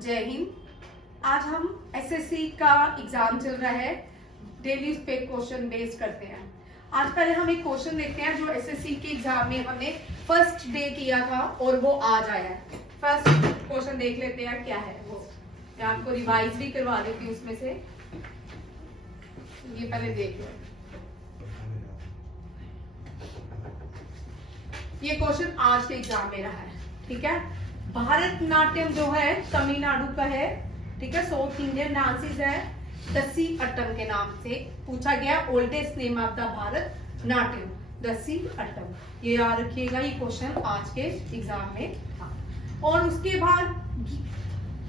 जय हिंद। आज हम एसएससी का एग्जाम चल रहा है, डेली पे क्वेश्चन बेस्ड करते हैं। आज पहले हम एक क्वेश्चन देखते हैं जो एसएससी के एग्जाम में हमने फर्स्ट डे किया था और वो आज आया है। फर्स्ट क्वेश्चन देख लेते हैं क्या है वो। मैं आपको रिवाइज भी करवा देती हूँ उसमें से, ये पहले देख लो। ये क्वेश्चन आज के एग्जाम में रहा है, ठीक है। भारतनाट्यम जो है तमिलनाडु का है, ठीक है। साउथ इंडियन डांसेस है दसी अट्टम के नाम से पूछा गया। Oldest name of the Bharatanatyam दसी अट्टम, ये याद रखिएगा। ये क्वेश्चन आज के एग्जाम में था। और उसके बाद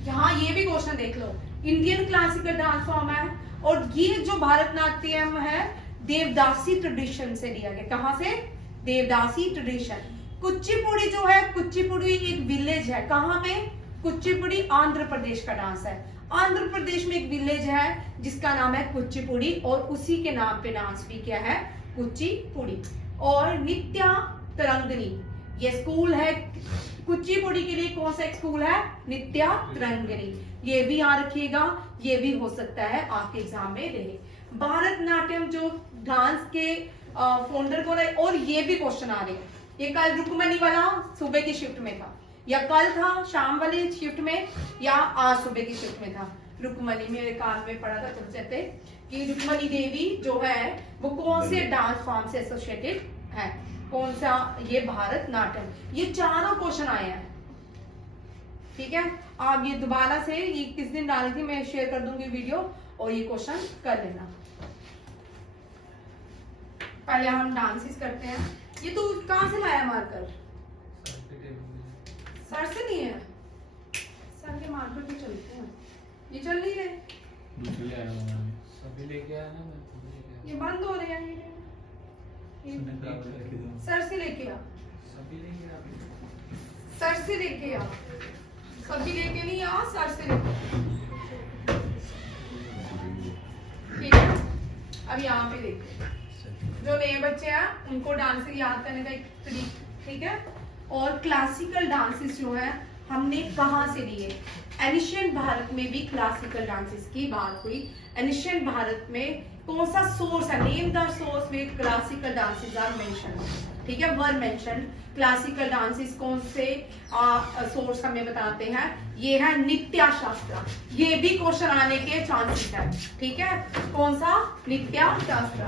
यहाँ ये भी क्वेश्चन देख लो, इंडियन क्लासिकल डांस फॉर्म है और ये जो भारतनाट्यम है देवदासी ट्रेडिशन से लिया गया। कहाँ से? देवदासी ट्रेडिशन। कुचिपुड़ी जो है, कुचिपुड़ी एक विलेज है। कहाँ में? कुचिपुड़ी आंध्र प्रदेश का डांस है। आंध्र प्रदेश में एक विलेज है जिसका नाम है कुचिपुड़ी और उसी के नाम पे डांस भी क्या है? कुचिपुड़ी। और नित्या तरंगनी ये स्कूल है कुचिपुड़ी के लिए। कौन सा स्कूल है? नित्या तरंगनी। ये भी याद रखिएगा, ये भी हो सकता है आपके एग्जाम में रहे। भारतनाट्यम जो डांस के फाउंडर कौन है? और ये भी क्वेश्चन आ रहे हैं। ये कल रुकमणी वाला सुबह की शिफ्ट में था, या कल था शाम वाली शिफ्ट में, या आज सुबह की शिफ्ट में था। रुकमणी मेरे कान में पड़ा था चलते चलते कि रुकमणी देवी जो है वो कौन से डांस फॉर्म से एसोसिएटेड है? कौन सा? ये भारतनाट्यम। ये चारों क्वेश्चन आए हैं, ठीक है। आप ये दोबारा से ये किस दिन डाली थी मैं शेयर कर दूंगी वीडियो, और ये क्वेश्चन कर लेना। पहले हम डांसेस करते हैं। ये तो कहाँ से लाया मार्कर? सर से नहीं है, सर के मार्कर पे चलते हैं। ये चल नहीं रहे, सभी लेके आया ना, मैं ये बंद हो रहे हैं। सर से लेके आ, सभी लेके आ, सर से लेके आ। सभी लेके नहीं आ, सर से लेके। ठीक है। अब यहाँ पे देखते हैं, जो नए बच्चे हैं उनको डांस याद करने का एक तरीका, ठीक है। और क्लासिकल डांसेस जो है हमने कहाँ से लिए? एनिशियंट भारत में भी क्लासिकल डांसेस की बात हुई। एनिशियंट भारत में कौन सा सोर्स है? नेम द सोर्स में क्लासिकल डांसेस आर मेंशन, ठीक है, वर मेंशन। क्लासिकल डांसेस कौन से सोर्स हमें बताते हैं? ये है नित्या शास्त्र। ये भी क्वेश्चन आने के चांसेस है, ठीक है। कौन सा? नित्या शास्त्र।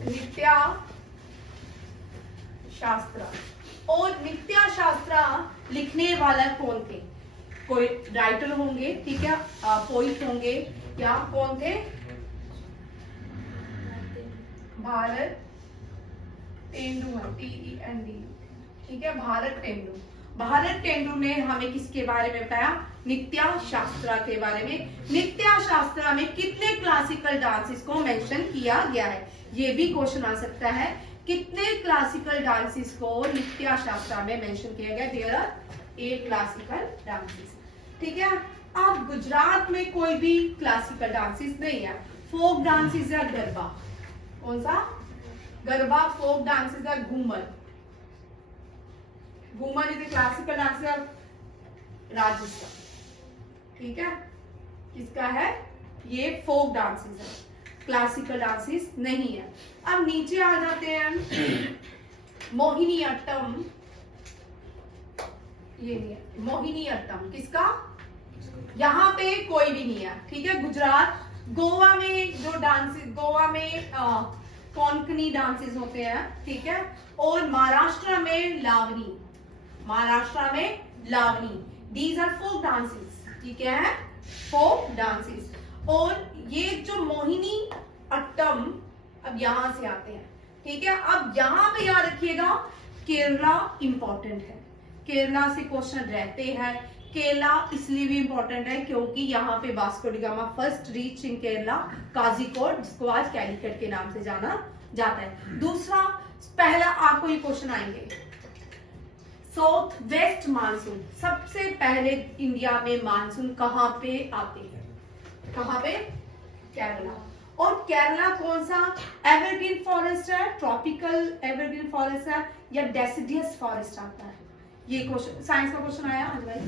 नित्या शास्त्र। और नित्या शास्त्र लिखने वाला कौन थे? कोई राइटर होंगे, ठीक है, पोइट होंगे, या कौन थे? भारत तेंदु, TEND, ठीक है, भारत तेंदु। भारत तेंदु ने हमें किसके बारे में बताया? नित्या शास्त्र के बारे में। नित्या शास्त्र में कितने क्लासिकल डांसेस को मेंशन किया गया है? ये भी क्वेश्चन आ सकता है, कितने क्लासिकल डांसेस को नित्या शास्त्र में मेंशन किया गया? देयर आर 8 क्लासिकल डांसेस, ठीक है। अब गुजरात में कोई भी क्लासिकल डांसेस नहीं है। फोक डांसेस है गरबा। कौन सा? गरबा। फोक डांसेस है Ghoomar. Ghoomar is classical dance of Rajasthan, ठीक है। किसका है? ये फोक डांसेस है, क्लासिकल डांसेस नहीं है। अब नीचे आ जाते हैं। मोहिनी अट्टम, ये नहीं है। मोहिनी अट्टम किसका? यहाँ पे कोई भी नहीं है, ठीक है। गुजरात, गोवा में जो डांसेस, गोवा में कोंकणी डांसेस होते हैं, ठीक है। और महाराष्ट्र में लावनी, महाराष्ट्र में Lavani. These are folk dances, ठीक है, फोक डांसेस। और ये जो मोहिनी अट्टम, अब यहां से आते हैं, ठीक है। अब यहां पे याद रखिएगा केरला इंपॉर्टेंट है। केरला से क्वेश्चन रहते हैं। केरला इसलिए भी इंपॉर्टेंट है क्योंकि यहाँ पे Vasco da Gama first reach in Kerala, Kozhikode, जिसको आज कैलीकट के नाम से जाना जाता है। दूसरा, पहला आपको ये क्वेश्चन आएंगे, साउथ वेस्ट मानसून, सबसे पहले इंडिया में मानसून कहाँ पे आते हैं? कहाँ पे? केरला। और केरला कौन सा एवरग्रीन फॉरेस्ट है? ट्रॉपिकल एवरग्रीन फॉरेस्ट है या डेसिडियस फॉरेस्ट आता है? ये क्वेश्चन साइंस का क्वेश्चन आया आज भाई।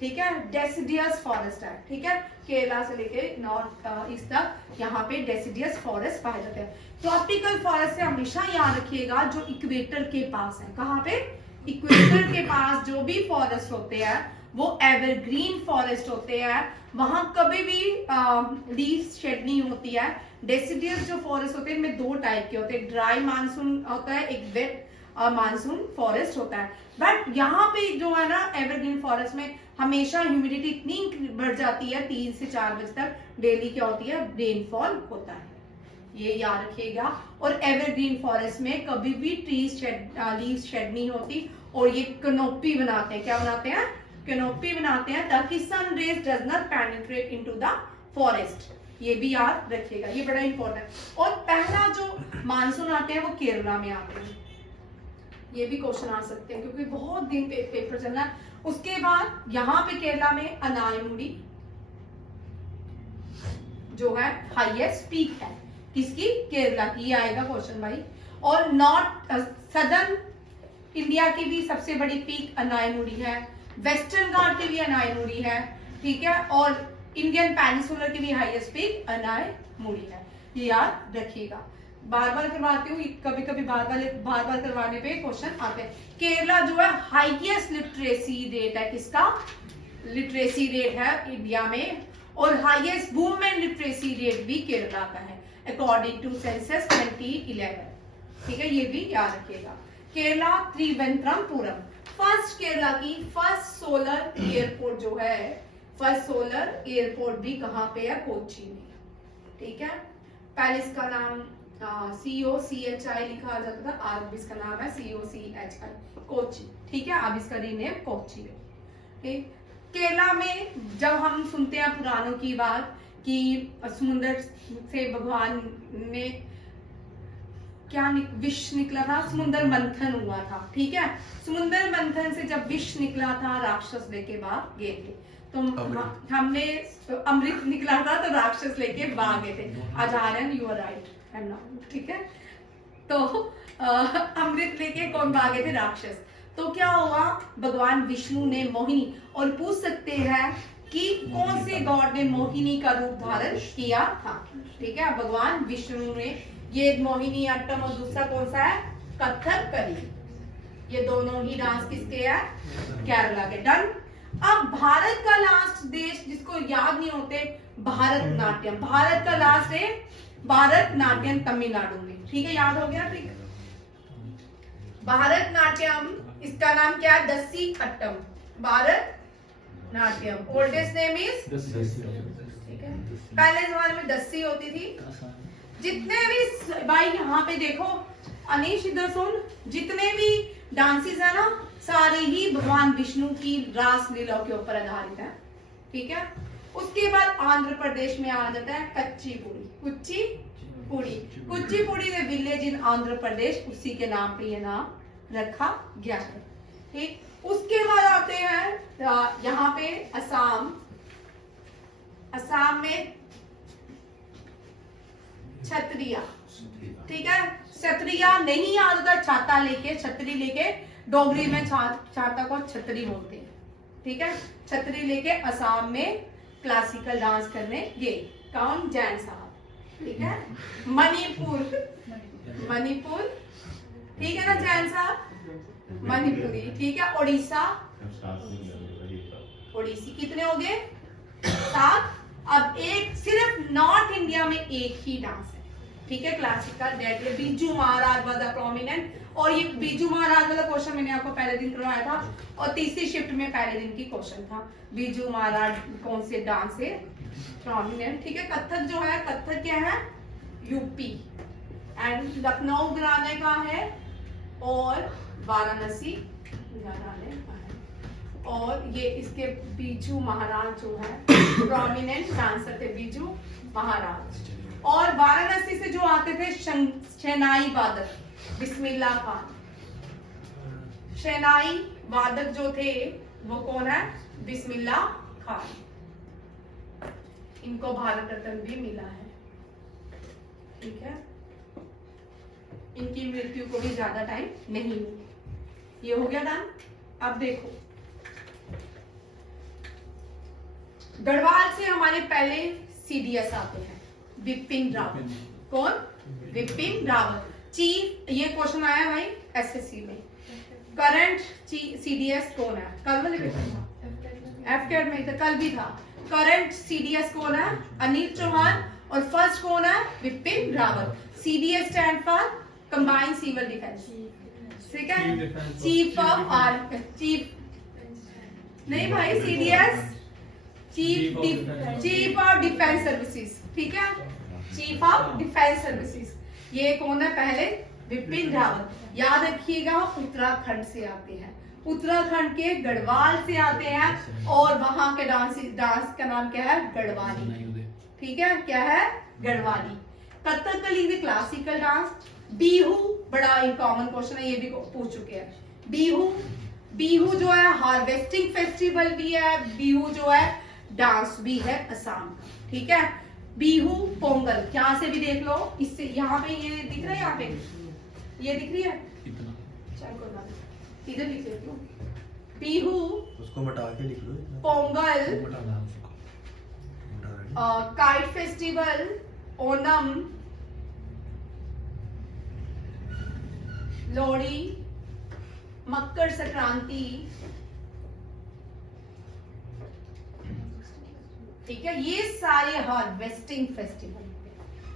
ठीक है, डेसिडियस फॉरेस्ट है, ठीक है, केरला से लेके नॉर्थ ईस्ट तक यहाँ पे डेसिडियस फॉरेस्ट पाए जाते हैं। ट्रॉपिकल फॉरेस्ट से हमेशा याद रखिएगा जो इक्वेटर के पास है, कहाँ पे, इक्वेटर के पास जो भी फॉरेस्ट होते हैं वो एवरग्रीन फॉरेस्ट होते हैं, वहां कभी भी लीव्स शेड नहीं होती है। डेसिडियस जो फॉरेस्ट होते हैं इनमें दो टाइप के होते हैं, ड्राई मानसून होता है, एक वेट मानसून फॉरेस्ट होता है। बट यहाँ पे जो है ना एवरग्रीन फॉरेस्ट में हमेशा ह्यूमिडिटी इतनी बढ़ जाती है 3 से 4 बजे तक, डेली क्या होती है, रेनफॉल होता है, ये याद रखिएगा। और एवरग्रीन फॉरेस्ट में कभी भी ट्रीज लीव्स शेड नहीं होती, और ये कैनोपी बनाते हैं, क्या बनाते हैं, कैनोपी बनाते हैं ताकि sun rays does not penetrate into the forest, ये भी याद रखिएगा, ये बड़ा इंपॉर्टेंट। और पहला जो मानसून आते हैं वो केरला में आते हैं, ये भी क्वेश्चन आ सकते हैं क्योंकि बहुत दिन पेपर चलना है। उसके बाद यहाँ पे केरला में अनायमुड़ी जो है हाईएस्ट पीक है, किसकी, केरला की, ये आएगा क्वेश्चन भाई। और नॉर्थ सदर्न इंडिया की भी सबसे बड़ी पीक अनायमुड़ी है, वेस्टर्न घाट की भी अनायमुड़ी है, ठीक है, और इंडियन पेनिसुलर की भी हाईएस्ट पीक अनायमुड़ी है, ये याद रखिएगा। बार बार करवाती हूँ, कभी कभी बार बार करवाने पे क्वेश्चन आते हैं। केरला जो है हाईएस्ट लिटरेसी रेट है, किसका, लिटरेसी रेट है इंडिया में, और हाईएस्ट वुमेन लिटरेसी रेट भी केरला का है अकॉर्डिंग टू सेंसस 2011, ठीक है, ये भी याद रखिएगा। केरला त्रिवेंद्रमपुरम, फर्स्ट केरला की फर्स्ट सोलर एयरपोर्ट जो है, फर्स्ट सोलर एयरपोर्ट भी कहाँ पे है, कोच्चि में, ठीक है। पहले इसका नाम COCHI लिखा जाता था, अब इसका नाम है COCHI, कोच्चि, ठीक है, अब इसका रीनेम कोच्चि है, ठीक। केरला में जब हम सुनते हैं पुराणों की बात कि समुद्र से भगवान ने क्या विष निकला था, समुद्र मंथन हुआ था, ठीक है, समुद्र मंथन से जब विष निकला था राक्षस लेके भाग गए थे, तो हमने अमृत निकला था तो राक्षस लेके भाग गए थे। आचार्यन यू आर राइट, ठीक है, तो अमृत लेके कौन भागे थे, राक्षस। तो क्या हुआ, भगवान विष्णु ने मोहिनी, और पूछ सकते हैं कि कौन से गॉड ने मोहिनी का रूप धारण किया था, ठीक है, भगवान विष्णु ने। ये मोहिनी अट्टम और दूसरा कौन सा है, कथकली, ये दोनों ही डांस किसके है, केरला के। डन। अब भारत का लास्ट देश जिसको याद नहीं होते, भारतनाट्यम, भारत का लास्ट है भारतनाट्यम तमिलनाडु में, ठीक है, याद हो गया, ठीक है। भारतनाट्यम, इसका नाम क्या है, दसी Attam, Bharatanatyam, oldest name is, ठीक है, पहले जमाने में दसी होती थी। जितने भी भाई यहाँ पे देखो, अनीश इधर सुन, जितने भी डांसेस है ना सारे ही भगवान विष्णु की रास लीला के ऊपर आधारित है, ठीक है। उसके बाद आंध्र प्रदेश में आ जाता है Kuchipudi, Kuchipudi, Kuchipudi the village in Andhra Pradesh, उसी के नाम पे ये नाम रखा गया है, ठीक। उसके बाद आते हैं यहाँ पे असम, असम में छतरिया, ठीक है, छतरिया नहीं याद होता, छाता लेके, छतरी लेके, डोगरी में छाता को छतरी बोलते हैं, ठीक है, छतरी लेके असम में क्लासिकल डांस करने गए, कौन, जैन साहब, ठीक है। मणिपुर, मणिपुर, ठीक है ना जैन साहब, मणिपुरी, ठीक है। उड़ीसा, ओडिसी, कितने हो गए, 7। अब एक सिर्फ नॉर्थ इंडिया में एक ही डांस है, ठीक है, classical, that is Birju Maharaj was the prominent. और ये बिरजू महाराज वाला क्वेश्चन मैंने आपको पहले दिन करवाया था, और तीसरी शिफ्ट में पहले दिन की क्वेश्चन था, बिरजू महाराज कौन से डांस से प्रोमिनेंट, ठीक है। कथक जो है, कथक क्या है, यूपी एंड लखनऊ घराने का है, और वाराणसी घराने का है, और ये इसके बिरजू महाराज जो है प्रोमिनेंट डांसर थे, बिरजू महाराज। और वाराणसी से जो आते थे शहनाई वादक, बिस्मिल्लाह खान, शहनाई वादक जो थे वो कौन है, बिस्मिल्लाह खान, इनको भारत रत्न भी मिला है, ठीक है। इनकी मृत्यु को भी ज्यादा टाइम नहीं हुआ। ये हो गया डन। अब देखो गढ़वाल से हमारे पहले सीडीएस आते हैं, विपिन रावत। कौन? विपिन रावत। चीफ, ये क्वेश्चन आया भाई एसएससी में, करंट सीडीएस कौन है? कल वाले पेपर था, एफकेड में था, कल भी था। करंट सीडीएस कौन है? अनिल चौहान। और फर्स्ट कौन है? Bipin Rawat. CDS stand for combined civil defence, ठीक है? चीफ ऑफ आर्मी, चीफ नहीं भाई, CDS chief of defence services, ठीक है? Chief of defence services. ये कौन है? पहले विपिन रावत। याद रखिएगा, उत्तराखंड से आते हैं, उत्तराखंड के गढ़वाल से आते हैं, और वहां के डांस का नाम क्या है? गढ़वाली, ठीक है? क्या है? Garhwali. Kathakali is classical dance. Bihu बड़ा कॉमन क्वेश्चन है, ये भी पूछ चुके हैं। बिहू जो है हार्वेस्टिंग फेस्टिवल भी है, बिहू जो है डांस भी है असम का, ठीक है? बिहू पोंगल, यहाँ से भी देख लो, इससे यहाँ पे ये दिख रहा है, यहाँ पे ये दिख रही है, इधर लिख लेती हूँ। बिहू, उसको मटा के लिख लो। पोंगल, काइट फेस्टिवल, ओनम, लोहड़ी, मकर संक्रांति, ठीक है? ये सारे हार्वेस्टिंग फेस्टिवल,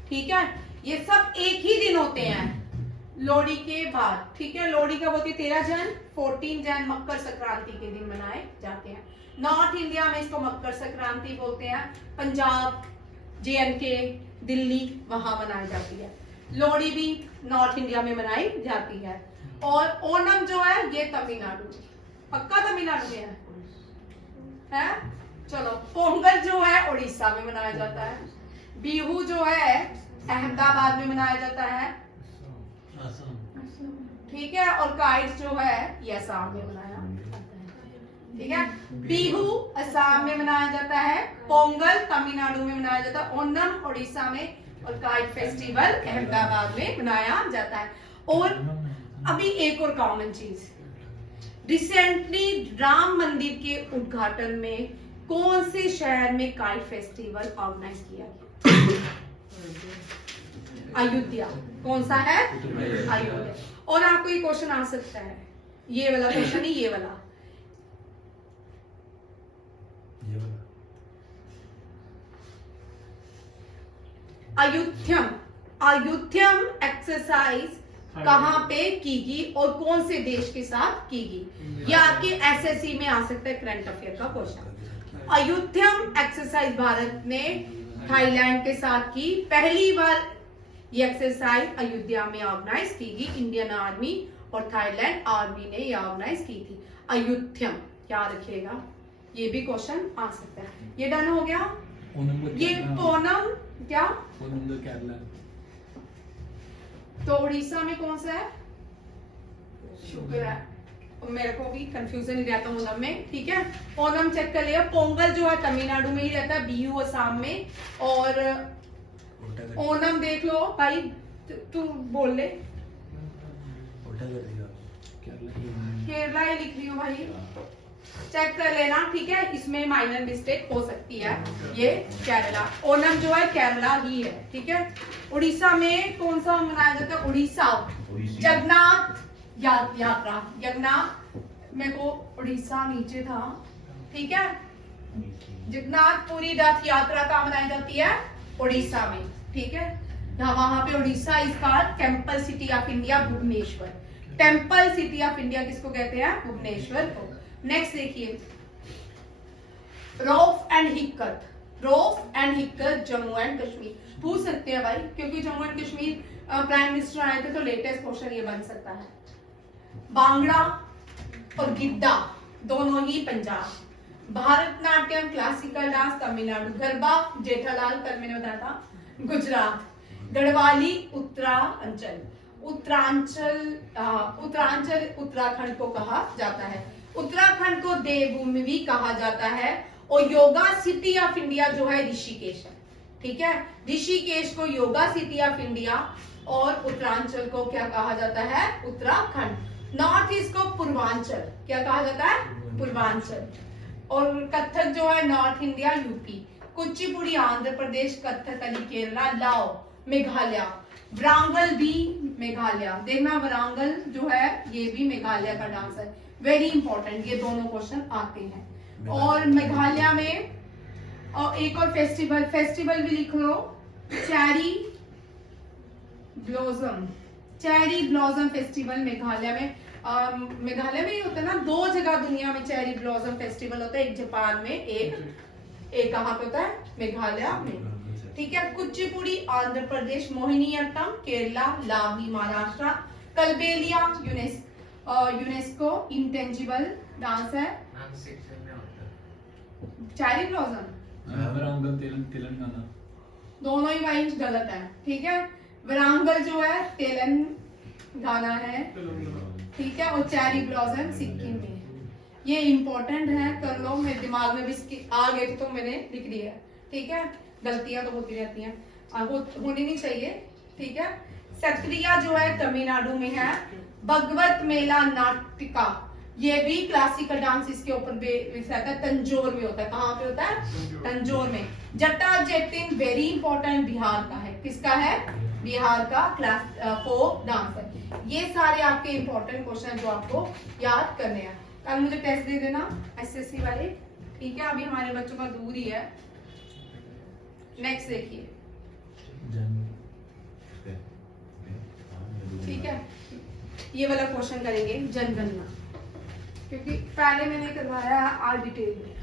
ठीक है? ये सब एक ही दिन होते हैं लोहड़ी के बाद, ठीक है? लोहड़ी कब होती है? 13 जन, 14 जन मकर संक्रांति के दिन मनाए जाते हैं। नॉर्थ इंडिया में इसको मकर संक्रांति बोलते हैं, पंजाब, जेएनके, दिल्ली, वहां मनाई जाती है। लोहड़ी भी नॉर्थ इंडिया में मनाई जाती है। और ओणम जो है ये तमिलनाडु, पक्का तमिलनाडु में है? चलो, पोंगल जो है उड़ीसा में मनाया जाता है। बिहू जो है अहमदाबाद में मनाया जाता है, ठीक है? और काइट जो है ये असम में मनाया जाता है, ठीक है? बिहू असम में मनाया जाता है, पोंगल तमिलनाडु में मनाया जाता है, ओणम उड़ीसा में, और काइट फेस्टिवल अहमदाबाद में मनाया जाता है। और अभी एक और कॉमन चीज, रिसेंटली राम मंदिर के उद्घाटन में कौन से शहर में काइट फेस्टिवल ऑर्गेनाइज किया गया? अयोध्या। कौन सा है? अयोध्या। और आपको ये क्वेश्चन आ सकता है, ये वाला क्वेश्चन ही, ये वाला, अयुध्यम एक्सरसाइज कहां पे की गई और कौन से देश के साथ की गई? ये आपके एसएससी में आ सकता है, करंट अफेयर का क्वेश्चन। अयुध्यम एक्सरसाइज भारत ने थाईलैंड के साथ की, पहली बार ये एक्सरसाइज अयोध्या में ऑर्गेनाइज की गई, इंडियन आर्मी और थाईलैंड आर्मी ने ये ऑर्गेनाइज की थी। अयुध्यम याद रखिएगा, ये भी क्वेश्चन आ सकता है। ये डन हो गया। ये ओणम क्या? केरला। तो उड़ीसा में कौन सा है? शुक्र है, मेरे को भी कंफ्यूजन ही रहता ओणम में, ठीक है? ओणम चेक कर लिया। पोंगल जो है तमिलनाडु में ही रहता है, बिहू असम में, और ओणम देख लो भाई, तू बोल ले। केरला ही लिख रही हूँ भाई, चेक कर लेना, ठीक है? इसमें माइनर मिस्टेक हो सकती है। ये केरला, ओणम जो है केरला ही है, ठीक है? उड़ीसा में कौन सा मनाया जाता है? उड़ीसा जगन्नाथ यात्रा, जगन्नाथ, मेरे को उड़ीसा नीचे था, ठीक है? जगन्नाथ पुरी रथ यात्रा कहाँ मनाई जाती है? उड़ीसा में, ठीक है? वहां पे उड़ीसा इसका temple city of India Bhubaneswar, temple city of India किसको कहते हैं? भुवनेश्वर को। नेक्स्ट देखिए, Rouf and Hikat, Rouf and Hikat Jammu and Kashmir. पूछ सकते हैं भाई, क्योंकि Jammu and Kashmir prime minister आए थे, तो लेटेस्ट क्वेश्चन ये बन सकता है। बांगड़ा और गिद्दा दोनों ही पंजाब। Bharatanatyam classical dance Tamil Nadu. गरबा जेठालाल, कल मैंने बताया था, गुजरात। गढ़वाली उत्तरांचल, उत्तरांचल उत्तराखंड को कहा जाता है। उत्तराखंड को देवभूमि भी कहा जाता है। और योगा सिटी ऑफ इंडिया जो है ऋषिकेश है, ठीक है? ऋषिकेश को योगा सिटी ऑफ इंडिया, और उत्तरांचल को क्या कहा जाता है? उत्तराखंड। नॉर्थ ईस्ट को पूर्वांचल, क्या कहा जाता है? पूर्वांचल। और कथक जो है north India UP, Kuchipudi Andhra Pradesh, Kathakali Kerala, Laho Meghalaya, वरांगल भी मेघालय। देखना वरांगल जो है ये भी मेघालय का डांस है, वेरी इंपॉर्टेंट, ये दोनों क्वेश्चन आते हैं। और मेघालय में और एक और फेस्टिवल भी लिख लो, चेरी ब्लॉसम फेस्टिवल मेघालय में। मेघालय में ही होता है ना, 2 जगह दुनिया में चेरी ब्लॉसम फेस्टिवल होता है, एक जापान में, एक कहाँ पे होता है, मेघालय में, ठीक है। Kuchipudi Andhra Pradesh, Mohiniyattam Kerala, Lavani Maharashtra, Kalbelia UNESCO intangible dance है। चेरी ब्लॉसम वरांगल तेलंगाना, दोनों ही भाई गलत है, ठीक है। वरांगल जो है तेलंगाना है, ठीक है, और चेरी ब्लॉसम सिक्किम में। ये इंपॉर्टेंट है, कर लो, मेरे दिमाग में भी इसकी आ गई तो मैंने लिख लिया है, ठीक है। गलतियां तो होती रहती हैं, होनी नहीं चाहिए, ठीक है। सत्रिया जो है तमिलनाडु में है। भगवत मेला नाटिका, ये भी क्लासिकल डांस इसके ऊपर बेस रहता है, तंजौर में होता है। कहाँ पे होता है, तंजौर में। जट्टा जटिन वेरी इंपॉर्टेंट, बिहार का है, किसका है, बिहार का क्लास फोक डांस है। ये सारे आपके इंपॉर्टेंट क्वेश्चन जो आपको याद करने हैं। कल मुझे टेस्ट दे देना एसएससी वाले, ठीक है। अभी हमारे बच्चों का दूर ही है। नेक्स्ट देखिए, ठीक है, ये वाला क्वेश्चन करेंगे जनगणना, क्योंकि पहले मैंने करवाया है आज डिटेल में।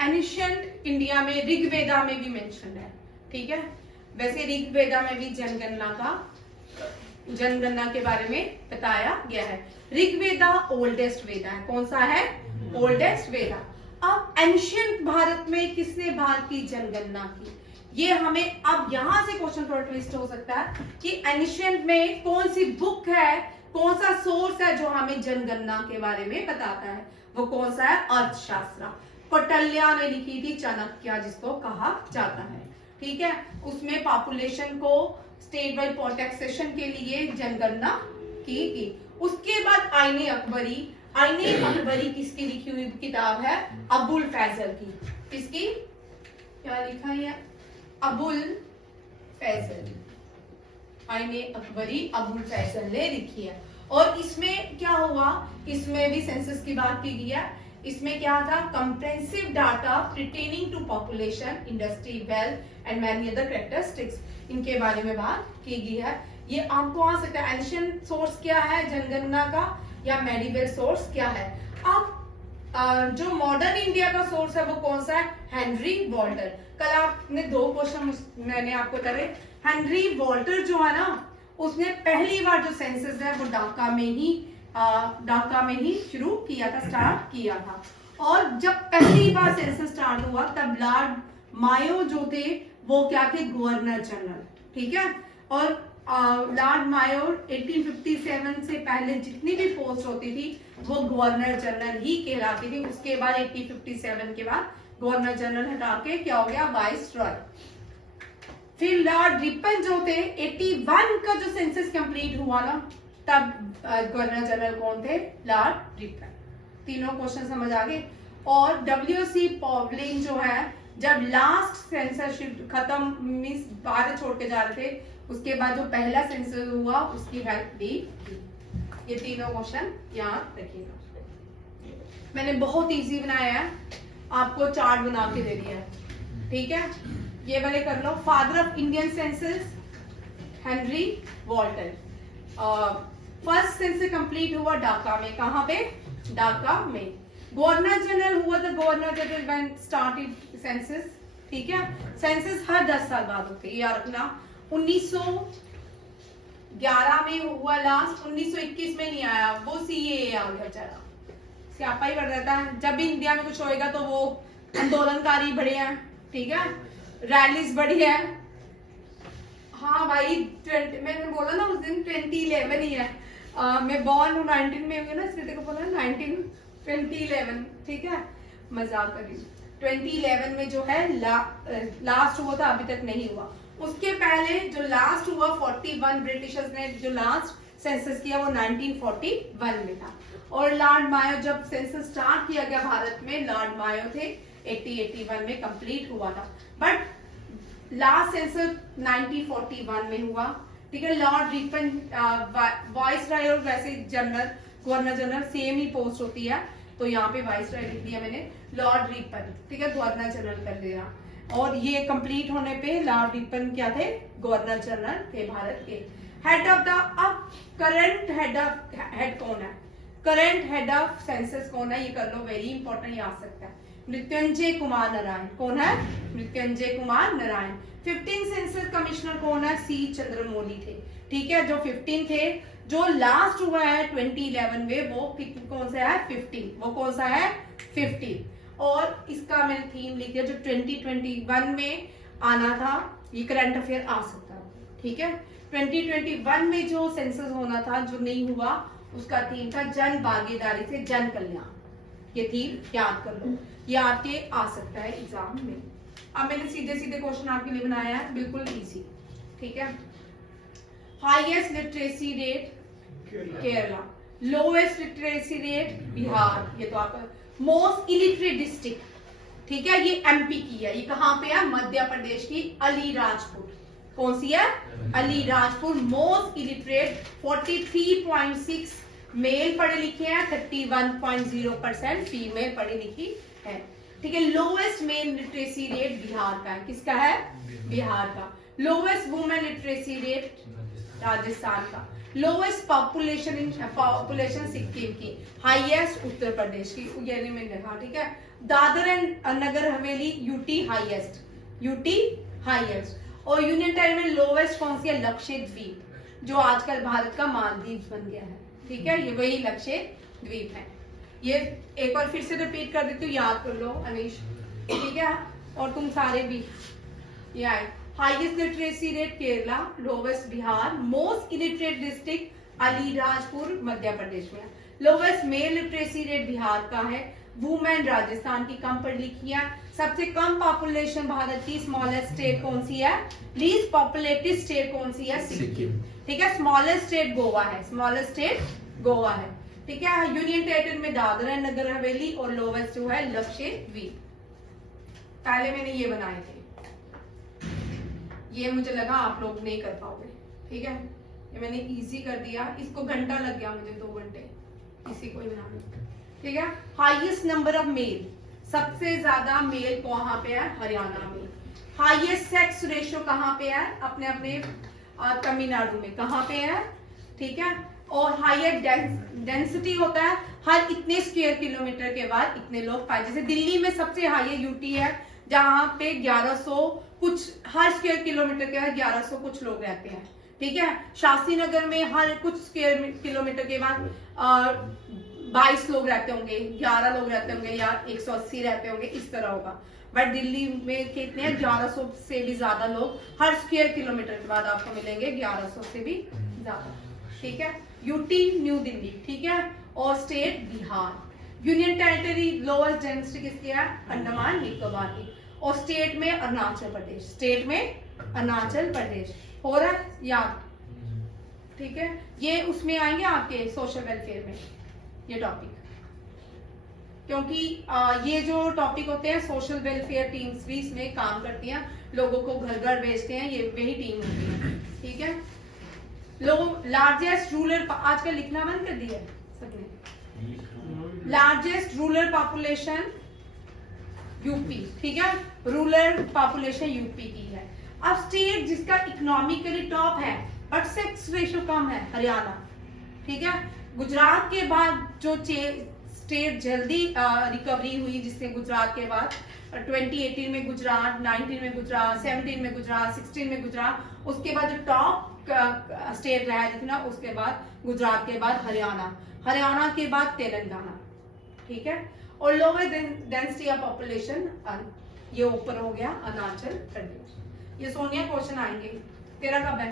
एनिशियंट इंडिया में ऋग्वेदा में भी मेंशन है, ठीक है। वैसे ऋग्वेदा में भी जनगणना के बारे में बताया गया है। ऋग्वेदा ओल्डेस्ट वेदा है, कौन सा है, ओल्डेस्ट वेदा। अब एंशियंट भारत में किसने भारत की जनगणना की, ये हमें अब यहां से क्वेश्चन थोड़ा ट्विस्ट हो सकता है कि एंशियंट में कौन सी बुक है, कौन सा सोर्स है जो हमें जनगणना के बारे में बताता है। वो कौन सा है, अर्थशास्त्र। कौटिल्य ने लिखी थी, चाणक्य जिसको कहा जाता है, ठीक है। उसमें पॉपुलेशन को स्टेट वाइज टैक्सेशन के लिए जनगणना की थी। उसके बाद आईने अकबरी किसकी लिखी हुई किताब है, अबुल फैजल की। किसकी, क्या लिखा है, अबुल फैजल, आईने अकबरी अबुल फैजल ने लिखी है। और इसमें क्या हुआ, इसमें भी सेंसस की बात की गई है। इसमें क्या था, comprehensive data pertaining to population, industry, wealth and many other characteristics, इनके बारे में बात की गई है। ये आपको आ सकता है एंशिएंट सोर्स क्या है जनगणना का, या मेडिवल सोर्स क्या है। अब जो मॉडर्न इंडिया का सोर्स है वो कौन सा है, हेनरी वॉल्टर। कल आपने 2 क्वेश्चन मैंने आपको करे। हेनरी वॉल्टर जो है ना, उसने पहली बार जो सेंसस है वो ढाका में ही शुरू किया था, स्टार्ट किया था। और जब पहली बार सेंसस स्टार्ट हुआ तब लॉर्ड मायो जो थे वो क्या थे, गवर्नर जनरल, ठीक है। और लॉर्ड मायो 1857 से पहले जितनी भी पोस्ट होती थी वो गवर्नर जनरल ही कहलाती थी। उसके बाद 1857 के बाद गवर्नर जनरल हटा के क्या हो गया, वाइस रॉय। फिर लॉर्ड रिपन जो थे, 81 का जो सेंसस कंप्लीट हुआ ना, तब गवर्नर जनरल कौन थे, लॉर्ड रिपन। तीनों क्वेश्चन समझ आ गए। और WC पॉवलिन जो है, जब लास्ट सेंसरशिप खत्म, मींस भारत छोड़ के जा रहे थे, उसके बाद जो पहला सेंसस हुआ उसकी हेल्प दी। ये तीनों क्वेश्चन याद रखिएगा। मैंने बहुत इजी बनाया है, आपको चार्ट बना के दे दिया है, ठीक है। ये वाले कर लो। Father of Indian census Henry Walter. First census complete हुआ ढाका में, कहां पे, ढाका में। गवर्नर जनरल हुआ था, governor general when started census, ठीक है। सेंसस हर 10 साल बाद होते हैं, याद रखना। 1911 में हुआ लास्ट, 1921 में नहीं आया, वो CAA आ गया बेचारा, स्यापा ही बढ़ रहता है। जब भी इंडिया में कुछ होएगा तो वो आंदोलनकारी बढ़े हैं, ठीक है, रैलीज बढ़ी है। हाँ भाई, मैंने बोला ना उस दिन 2011 ही है। मैं बॉर्न हूँ 19 में हुई ना, इसलिए तेरे को बोला 2011, ठीक है, मजाक कर रही हूँ। 2011 में जो है लास्ट हुआ था, अभी तक नहीं हुआ। उसके पहले जो लास्ट हुआ 41 ब्रिटिशर्स ने जो लास्ट सेंसस किया वो 1941 में था। और लॉर्ड मायो जब सेंसस स्टार्ट किया गया भारत में, लॉर्ड मायो थे, 81 में कंप्लीट हुआ था, बट लास्ट सेंसस 1941 में हुआ। ठीक है, लॉर्ड रिपन वाइस राय और वैसे जनरल गवर्नर जनरल सेम ही पोस्ट होती है, तो यहाँ पे वाइस राय लिख दिया मैंने, लॉर्ड रिपन। ठीक है, गवर्नर जनरल कर दिया। और ये कंप्लीट होने पे लॉर्ड रिपन क्या थे, गवर्नर जनरल थे भारत के। हेड ऑफ द अब करंट हेड कौन है, करंट हेड ऑफ सेंसस कौन है, ये कर लो, वेरी इंपॉर्टेंट, ये आ सकता है। मृत्युंजय कुमार नारायण। कौन है, मृत्युंजय कुमार नारायण। 15 सेंसस कमिश्नर कौन है, सी चंद्रमौली थे। ठीक है, जो 15 थे, जो लास्ट हुआ है 2011 में, वो कौन सा है, 15, वो कौन सा है, 15। और इसका मैंने थीम लिख दिया, जो 2021 में आना था, ये करंट अफेयर आ सकता है। ठीक है, 2021 में जो सेंसस होना था, जो नहीं हुआ, उसका थीम था जन भागीदारी से जन कल्याण। ये थीम याद कर लो, ये आपके आ सकता है एग्जाम में। अब मैंने सीधे सीधे क्वेश्चन आपके लिए बनाया है, बिल्कुल इजी। ठीक है, highest literacy rate Kerala, lowest literacy rate Bihar, ये तो आपका। मोस्ट इलिटरेट डिस्ट्रिक्ट, ठीक है, ये एमपी की है, ये कहाँ पे है, मध्य प्रदेश की अलीराजपुर। कौन सी है, अलीराजपुर। मोस्ट इलिटरेट 43.6 मेल पढ़े लिखे हैं, 31.0% फीमेल पढ़ी लिखी है। ठीक है, lowest male literacy rate Bihar का है, किसका है, बिहार का। Lowest women literacy rate Rajasthan का। लोएस्ट पॉपुलेशन सिक्किम की, हाईएस्ट उत्तर प्रदेश की, ये मैंने देखा। ठीक है, Dadar and Nagar Haveli UT highest, UT highest. और यूनियन टेरिटरी में लोएस्ट कौन सी है, लक्षद्वीप, जो आजकल भारत का मालदीव बन गया है। ठीक है, ये वही लक्षद्वीप है। ये एक बार फिर से रिपीट कर देती हूँ, याद कर लो अनीश। ठीक है, और तुम सारे भी ये आए। Highest literacy rate Kerala, lowest Bihar, most illiterate district Alirajpur Madhya Pradesh में। Lowest male literacy rate Bihar का है। वुमेन राजस्थान की कम पढ़ी लिखी है। सबसे कम पॉपुलेशन भारत की स्मॉलेस्ट स्टेट कौन सी है, लीस्ट पॉपुलेटेड स्टेट कौन सी है, सिक्किम। ठीक है, स्मॉलेस्ट स्टेट गोवा है, स्मॉलेस्ट स्टेट गोवा है। ठीक है, यूनियन टेरिटरी में दादर एंड नगर हवेली, और लोवेस्ट जो है लक्षद्वीप। पहले मैंने ये बनाए थे, ये मुझे लगा आप लोग नहीं कर पाओगे। ठीक है, ये मैंने इजी कर दिया, इसको घंटा लग गया मुझे, 2 घंटे इसी को ही बनाने। ठीक है, हाईएस्ट नंबर ऑफ मेल, सबसे ज्यादा मेल कहाँ पे है, हरियाणा में। हाईएस्ट सेक्स रेशियो कहाँ पे है, अपने अपने तमिलनाडु में, कहाँ पे है। ठीक है, और हाईएस्ट डेंसिटी होता है, हर इतने स्क्वायर किलोमीटर के बाद इतने लोग पाए। जैसे दिल्ली में सबसे हाई यूटी है, जहां पे 1100 कुछ, हर स्क्वायर किलोमीटर के बाद 1100 कुछ लोग रहते हैं। ठीक है, शास्त्री नगर में हर कुछ स्क्वायर किलोमीटर के बाद 22 लोग रहते होंगे, 11 लोग रहते होंगे, या 180 रहते होंगे, इस तरह होगा। बट दिल्ली में कितने हैं, 1100 से भी ज्यादा लोग हर स्क्वायर किलोमीटर के बाद आपको मिलेंगे, 1100 से भी ज्यादा। ठीक है, यूटी न्यू दिल्ली। ठीक है, और state Bihar. Union territory lowest density किसकी है, अंडमान निकोबार की। और स्टेट में अरुणाचल प्रदेश, स्टेट में अरुणाचल प्रदेश। हो रहा है याद। ठीक है, ये उसमें आएंगे आपके सोशल वेलफेयर में ये टॉपिक, क्योंकि ये जो टॉपिक होते हैं सोशल वेलफेयर टीम्स भी इसमें काम करती हैं, लोगों को घर घर भेजते हैं, ये वही टीम होती है। ठीक है, लोग लार्जेस्ट रूरल, आजकल लिखना बंद कर दिया सबने, लार्जेस्ट रूरल पॉपुलेशन यूपी। ठीक है, रूरल पॉपुलेशन यूपी की है। अब स्टेट जिसका इकोनॉमिकली टॉप है बट सेक्स रेशियो कम है, हरियाणा। ठीक है, गुजरात के बाद जो स्टेट जल्दी रिकवरी हुई, जिससे गुजरात के बाद 2018 में गुजरात, 19 में गुजरात, 17 में गुजरात, 16 में गुजरात, उसके बाद जो टॉप स्टेट रहा है ना, उसके बाद गुजरात के बाद हरियाणा, हरियाणा के बाद तेलंगाना। ठीक है, और लोअर डेंसिटी ऑफ पॉपुलेशन, ये ऊपर हो गया अरुणाचल प्रदेश। ये सोनिया क्वेश्चन आएंगे, तेरा कब है,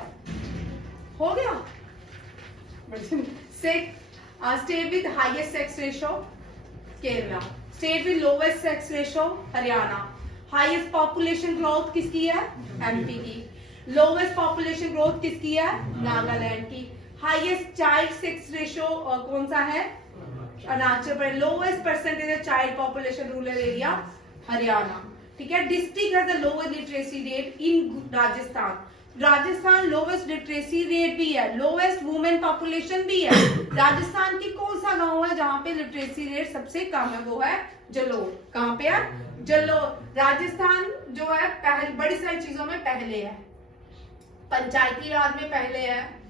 हो गया। State with highest sex ratio Kerala, state with lowest sex ratio Haryana. Highest population growth किसकी है, एमपी की। लोवेस्ट पॉपुलेशन ग्रोथ किसकी है, नागालैंड की। हाईएस्ट चाइल्ड सेक्स रेशियो कौन सा है? Arunachal Pradesh. Lowest percentage child population rural area Haryana. ठीक है। District has the lowest literacy rate in Rajasthan. Rajasthan lowest literacy rate भी है, लोवेस्ट वुमेन पॉपुलेशन भी है। राजस्थान की कौन सा गांव है जहां पे लिटरेसी रेट सबसे कम है? वो है जलोर। कहां पे है? जलोर। राजस्थान जो है पहले बड़ी सारी चीजों में पहले है, पंचायती राज में पहले है,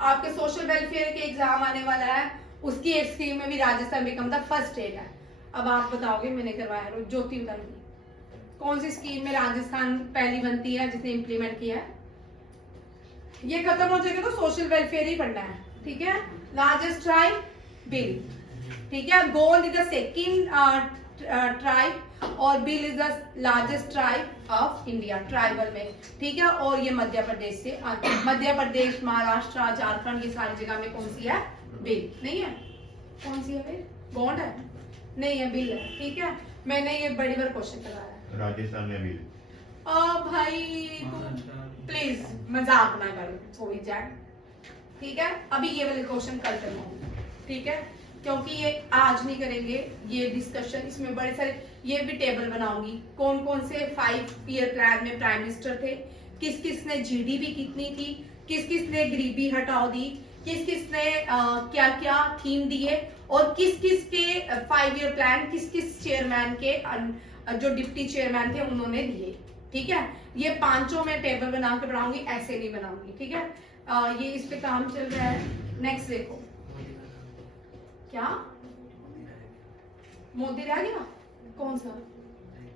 आपके सोशल वेलफेयर के एग्जाम आने वाला है, उसकी एक स्कीम में भी Rajasthan become the first state है। अब आप बताओगे, मैंने करवाया, ज्योति बताइए कौन सी स्कीम में राजस्थान पहली बनती है जिसने इंप्लीमेंट किया है? ये खत्म हो जाएगा तो सोशल वेलफेयर ही पढ़ना है। ठीक है। Largest tribe Bhil. ठीक है। Gond is the second tribe और Bhil is the largest tribe of India tribal में। ठीक है। और ये मध्य प्रदेश से आते हैं। मध्य प्रदेश, महाराष्ट्र, झारखंड, ये सारी जगह में कौन सी है? बिल। नहीं है? कौन सी है बिल? गोंड है? नहीं है, बिल है। ठीक है। मैंने ये बड़ी बार क्वेश्चन कराया राजस्थान में बिल। भाई प्लीज मजाक ना करो, थोड़ी जाए। ठीक है। अभी ये वाले क्वेश्चन कल करवाऊंगी। ठीक है। क्योंकि ये आज नहीं करेंगे, ये डिस्कशन, इसमें बड़े सारे, ये भी टेबल बनाऊंगी कौन कौन से 5 ईयर प्लान में प्राइम मिनिस्टर थे, किस किस ने जीडीपी कितनी थी, किस किस ने गरीबी हटाओ दी, किस किस ने क्या क्या थीम दिए, और किस किस के 5 ईयर प्लान किस किस चेयरमैन के जो डिप्टी चेयरमैन थे उन्होंने दिए। ठीक है। ये पांचों में टेबल बना के बनाऊंगी, ऐसे नहीं बनाऊंगी। ठीक है। ये इस पे काम चल रहा है। नेक्स्ट देखो, क्या मोदी रह गया? कौन सा?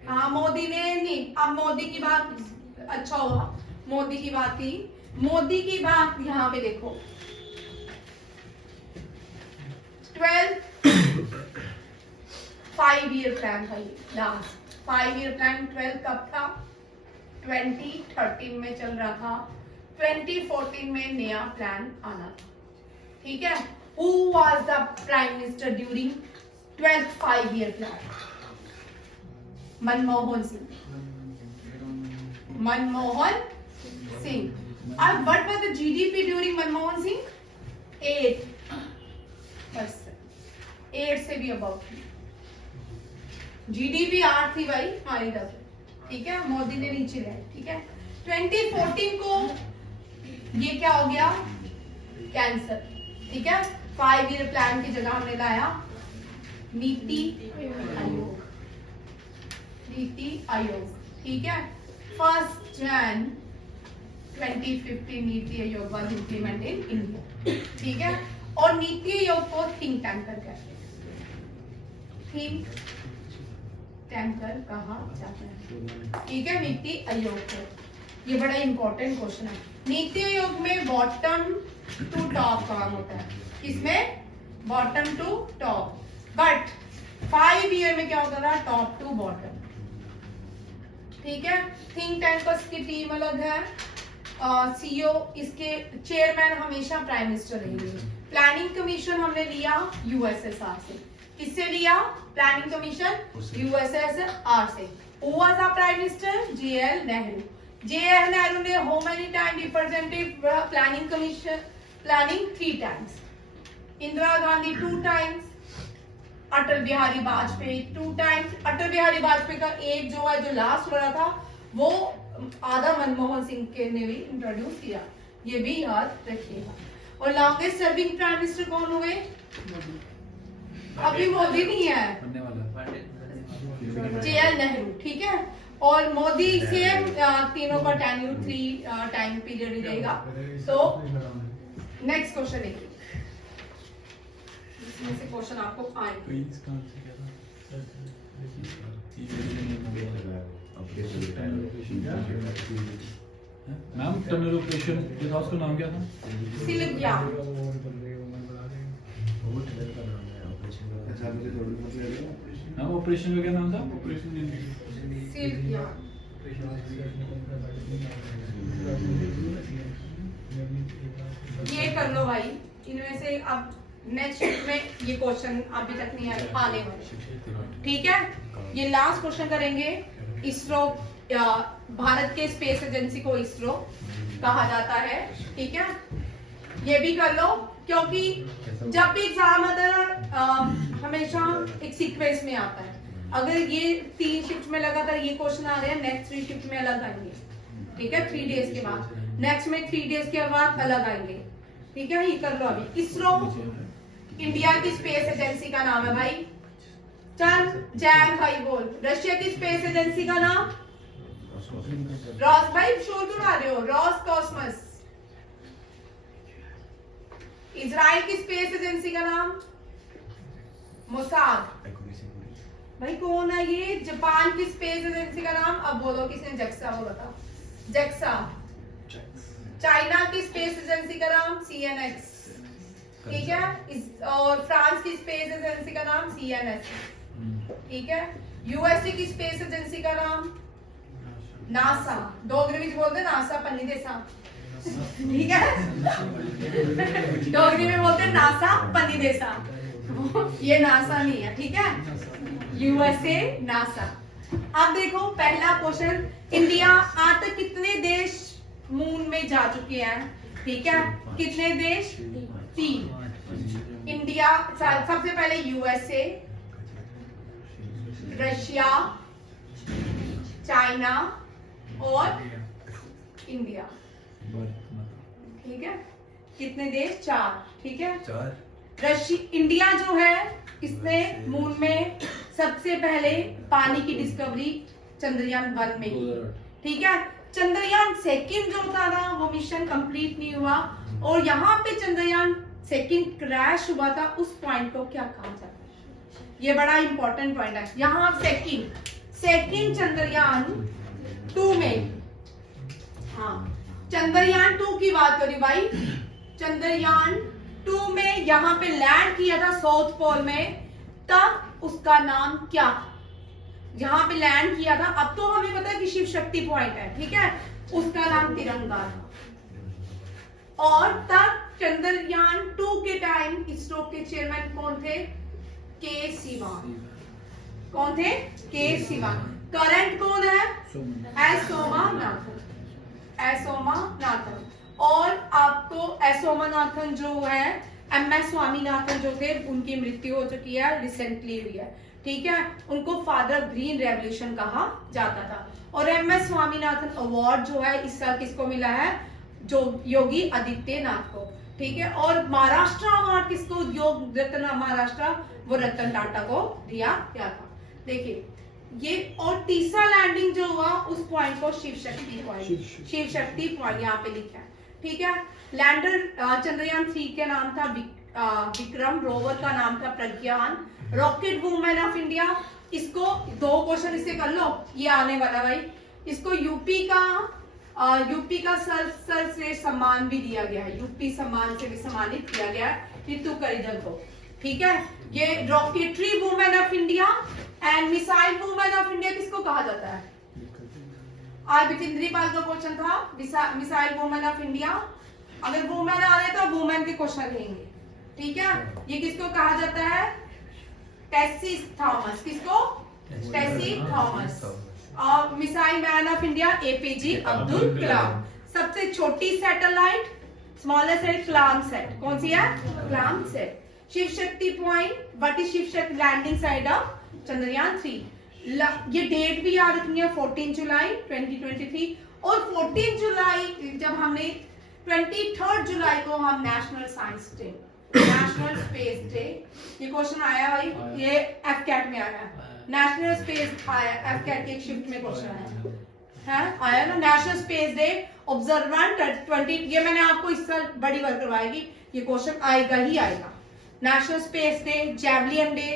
हाँ, मोदी ने नहीं, अब मोदी की बात, अच्छा हुआ मोदी की बात की। मोदी की बात यहाँ पे देखो, 12 5 ईयर प्लान था ये, लास्ट 5 ईयर प्लान 12 कब था? 2013 में चल रहा था, 2014 में नया प्लान आना था। ठीक है। Who was the prime minister during 12th 5 year plan? Manmohan Singh. Manmohan Singh. And what was the GDP during Manmohan Singh? 8%। 8 से भी above थी। GDP 8 थी भाई हमारी तरफ। ठीक है। मोदी ने नीचे लिया। ठीक है। 2014 को ये क्या हो गया? कैंसर। ठीक है। 5 ईयर प्लान की जगह हमने लाया नीति आयोग। नीति आयोग। ठीक है। 1 Jan 2015 NITI Aayog was implement in India. ठीक है। और नीति आयोग को थिंक टैंकर कहते हैं। थिंक टैंकर कहा जाता है। ठीक है। नीति आयोग को, ये बड़ा इंपॉर्टेंट क्वेश्चन है। नीति आयोग में बॉटम टू टॉप काम होता है। किसमें? Bottom to top. But 5 year में क्या होता था? Top to bottom. ठीक है। थिंक टैंकर्स की टीम अलग है, सीईओ, इसके चेयरमैन हमेशा प्राइम मिनिस्टर रहेंगे। प्लानिंग कमीशन हमने लिया यूएसएसआर से। किससे लिया? प्लानिंग कमीशन यूएसएसआर से। Who was the prime minister? JL Nehru. JL Nehru ने how many time represented planning commission, planning 3 times, Indira Gandhi 2 times, Atal Bihari Vajpayee 2 times। Atal Bihari Vajpayee का एक जो है, जो लास्ट हो रहा था, वो आधा मनमोहन सिंह के ने भी इंट्रोड्यूस किया, ये भी याद रखिएगा। और लॉन्गेस्ट सर्विंग प्राइम मिनिस्टर कौन हुए? अभी मोदी नहीं है, बनने वाला JL नेहरू। ठीक है। और मोदी से तीनों का टेन्यूर 3 टाइम पीरियड ही रहेगा। तो नेक्स्ट क्वेश्चन देखिए, इसमें से क्वेश्चन आपको आए। मैम टनल ऑपरेशन जो था उसका नाम क्या था? सिलगिया। मैम ऑपरेशन का क्या नाम था? ऑपरेशन सिलगिया। ये कर लो भाई, इनमें से अब नेक्स्ट में ये क्वेश्चन अभी तक नहीं आने वाले। ठीक है। ये लास्ट क्वेश्चन करेंगे। इसरो, भारत के स्पेस एजेंसी को इसरो कहा जाता है। ठीक है। ये भी कर लो, क्योंकि जब भी एग्जाम आता है हमेशा एक सीक्वेंस में आता है। अगर ये 3 शिफ्ट में लगातार ये क्वेश्चन आ रहे हैं, नेक्स्ट 3 शिफ्ट में अलग आएंगे, ठीक है, 3 डेज के बाद, नेक्स्ट में 3 डेज के बाद अलग आएंगे, ठीक है। ये कर लो अभी। इसरो इंडिया की स्पेस एजेंसी का नाम है भाई। चल जैन भाई बोल, रशिया की स्पेस एजेंसी का नाम रॉस। भाई शोर क्यों आ रहे हो? Ross cosmos. इजराइल की स्पेस एजेंसी का नाम मोसाद। भाई कौन है ये? जापान की स्पेस एजेंसी का नाम, अब बोलो किसने? जक्सा बोला था, जक्सा। चाइना की स्पेस एजेंसी का नाम CNX, ठीक है। और फ्रांस की स्पेस एजेंसी का नाम CNS, ठीक है। यूएसए की स्पेस एजेंसी का नाम नासा। डोगरी में बोलते नासा पन्नी देसा, ठीक है। डोगरी में बोलते नासा पन्नी देसा, ये नासा नहीं है, ठीक है। USA NASA. अब देखो पहला क्वेश्चन, इंडिया आज तक कितने देश मून में जा चुके हैं, ठीक है। कितने देश? 3। इंडिया सबसे पहले, यूएसए, रशिया, चाइना और इंडिया, ठीक है। कितने देश? 4, ठीक है। 4। इंडिया जो है इसने मून में सबसे पहले पानी की डिस्कवरी चंद्रयान 1 में की, ठीक है। चंद्रयान 2 जो था ना, वो मिशन कंप्लीट नहीं हुआ, और यहाँ पे चंद्रयान 2 क्रैश हुआ था। उस पॉइंट को क्या कहा जाता है? ये बड़ा इंपॉर्टेंट पॉइंट है। यहाँ सेकंड चंद्रयान 2 में, हाँ चंद्रयान 2 की बात करी भाई। चंद्रयान 2 में यहाँ पे लैंड किया था साउथ पोल में, तब उसका नाम क्या था? जहां पे लैंड किया था, अब तो हमें पता है कि शिव शक्ति पॉइंट है, ठीक है, उसका नाम तिरंगा था। और तब चंद्रयान 2 के टाइम इसरो के चेयरमैन कौन थे? के सिवान। कौन थे? के सिवान। करंट कौन है? एस सोमानाथन। एस सोमानाथन। और आपको एस सोमानाथन जो है, MS स्वामीनाथन जो थे, उनकी मृत्यु हो चुकी है, रिसेंटली हुई है, ठीक है। उनको फादर ऑफ ग्रीन रेवोल्यूशन कहा जाता था। और MS स्वामीनाथन अवार्ड जो है इस साल किसको मिला है? जो योगी आदित्यनाथ को, ठीक है। और महाराष्ट्र अवार्ड किसको? योग रत्न महाराष्ट्र, वो रतन टाटा को दिया गया था। देखिए ये, और तीसरा लैंडिंग जो हुआ उस पॉइंट को शिव शक्ति पॉइंट, शिव शक्ति पॉइंट यहाँ पे लिखा है, ठीक है। लैंडर चंद्रयान 3 के नाम था विक्रम, रोवर का नाम था प्रज्ञान, रॉकेट वुमेन ऑफ इंडिया। इसको 2 क्वेश्चन इससे कर लो, ये आने वाला भाई। इसको यूपी का सर्वश्रेष्ठ सम्मान भी दिया गया है, यूपी सम्मान से भी सम्मानित किया गया है रितु करिदल को, ठीक है। ये rocketry women of India and missile women of India किसको कहा जाता है? आज बितेंद्री पाल का क्वेश्चन था, मिसाइल वुमेन ऑफ इंडिया। अगर वुमेन आ रहे तो वुमेन के क्वेश्चन रहेंगे, ठीक है। ये किसको कहा जाता है? टेसी थॉमस। किसको? टेसी थॉमस। और missile man of India APJ Abdul Kalam. सबसे छोटी सैटेलाइट, स्मॉलेस्ट है कलाम सेट। कौन सी है? कलाम set. Shiv Shakti point, what is Shiv Shakti landing side of Chandrayaan 3। ये डेट भी याद रखनी है, 14 जुलाई 2023। और 14 जुलाई जब हमने 23 जुलाई को हम national science day, national space day, ये क्वेश्चन आया भाई, ये FCAT में आया, नेशनल स्पेस आया, FCAT की एक शिफ्ट में क्वेश्चन आया ना, नेशनल स्पेस डे ऑब्जर्वेंट 20। ये मैंने आपको इस साल बड़ी बार करवाएगी, ये क्वेश्चन आएगा ही आएगा। National space day, javelin day,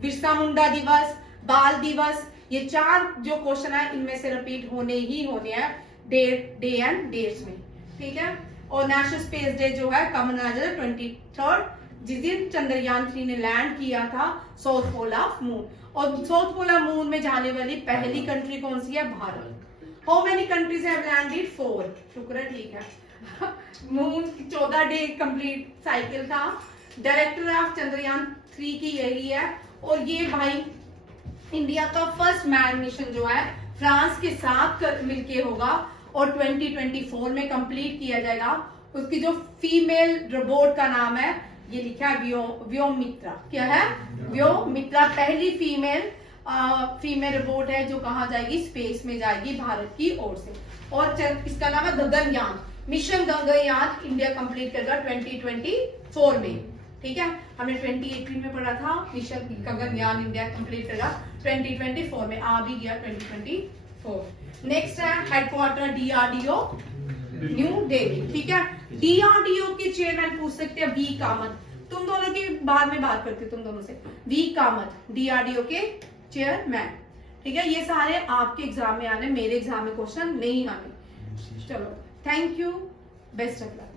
Birsa Munda दिवस, बाल दिवस, ये 4 जो क्वेश्चन है इनमें से रिपीट होने ही होने हैं डे एंड डेट्स में, ठीक है। और नेशनल स्पेस डे जो है कब मनाया जाता है? 23, जिस दिन चंद्रयान 3 ने लैंड किया था साउथ पोल ऑफ मून। और साउथ पोल ऑफ मून में जाने वाली पहली कंट्री कौन सी है? Bharat. How many countries have landed? 4। शुक्र है, ठीक है। मून 14 डे कंप्लीट साइकिल था। डायरेक्टर ऑफ चंद्रयान 3 की यही है। और ये भाई इंडिया का फर्स्ट मैन मिशन जो है फ्रांस के साथ मिलके होगा और 2024 में कंप्लीट किया जाएगा। उसकी जो फीमेल रोबोट का नाम है ये लिखा है व्योमित्रा। क्या है? व्योमित्रा पहली फीमेल रोबोट है जो कहाँ जाएगी? स्पेस में जाएगी भारत की ओर से। और इसका नाम है Gaganyaan. Mission Gaganyaan India complete करेगा 2024 में। ठीक है, हमने 2018 में पढ़ा था, मिशन गगनयान इंडिया कंप्लीट करेगा 2024 में, आ भी गया 2024। नेक्स्ट है हेडक्वार्टर डीआरडीओ न्यू दिल्ली। ठीक है, डीआरडीओ के चेयरमैन पूछ सकते हैं वी कामत। तुम दोनों की बाद में बात करते तुम दोनों से। वी कामत डीआरडीओ के चेयरमैन। ठीक है, ये सारे आपके एग्जाम में आने, मेरे एग्जाम में क्वेश्चन नहीं आने। चलो, thank you, best of luck.